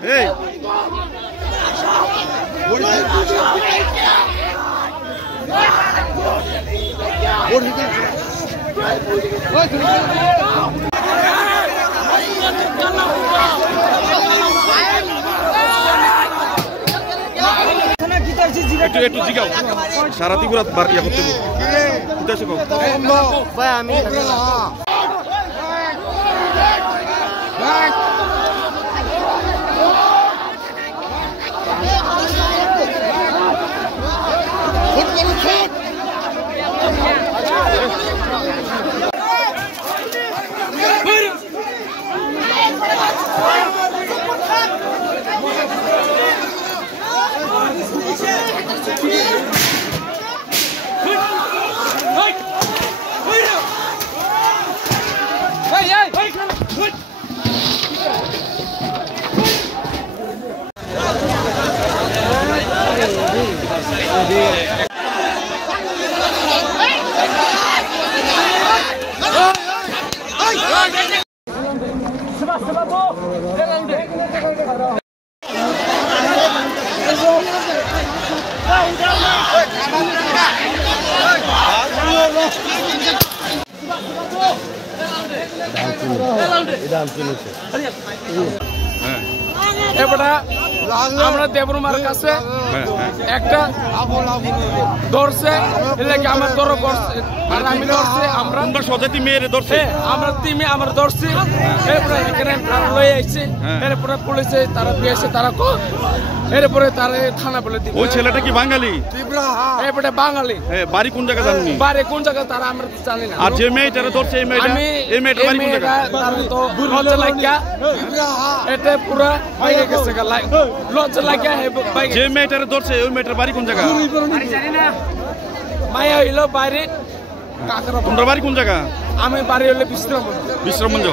Hey. একটু জিগাও সারা ত্রিপুরা বার ইয়া করতে ভাই আমি আমরা দেবরুমার কাছে একটা ধরছে আমার ধরো আর আমি ধরছে আমরা সজাতি মেয়ের ধরছে আমরা টিমে আমরা ধরছি এরপরে এখানে লয়ে আইছে এরপরে পুলিশে তারা দিয়েছে তারা এরপরে তারা থানা বলে দিবে। ওই ছেলেটা কি বাঙালি? এরপরে বাঙালি। বাড়ি কোন জায়গা জানি? বাড়ি কোন জায়গা তারা আমরা জানি না। আর যে মেয়েটারে ধরছে এই মেয়েটা বাড়ি কোন জায়গা? তার তো লজ্জা লাগিয়া এটা পুরা বাইরে গেছে লজ্জা লাগিয়া যে মেয়েটারে ধরছে ওই মেয়েটার বাড়ি কোন জায়গা? বাড়ি জানি না। মায়া হইলো বাইরে। তোমার বাড়ি কোন জায়গা? আমি বাড়ি হলে বিশ্রামগঞ্জ।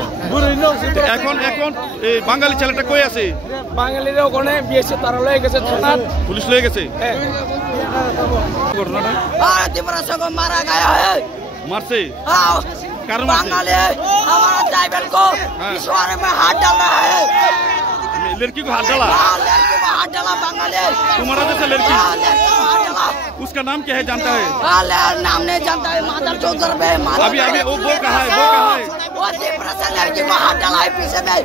এখন এই বাঙালি ছেলেটা কই আছে? বাঙালিরা ওখানে বিয়েছে তারা লয়ে গেছে থানা পুলিশ লয়ে গেছে। ঘটনাটা মারা গায়া মারছে কারণ बांगाली हमारा ड्राइवर को पिछवाड़े में हाथ डाल रहा है। लड़की को हाथ डाला? लड़की को हाथ डाला बांगाली। तुम्हारा जैसा लड़की? लड़की को हाथ डाला। उसका नाम क्या है जानता है? नाम नहीं जानता है। मादर चौधर पे अभी वो कहा है वो त्रिपुरा से लड़की को हाथ डाला है पीछे में।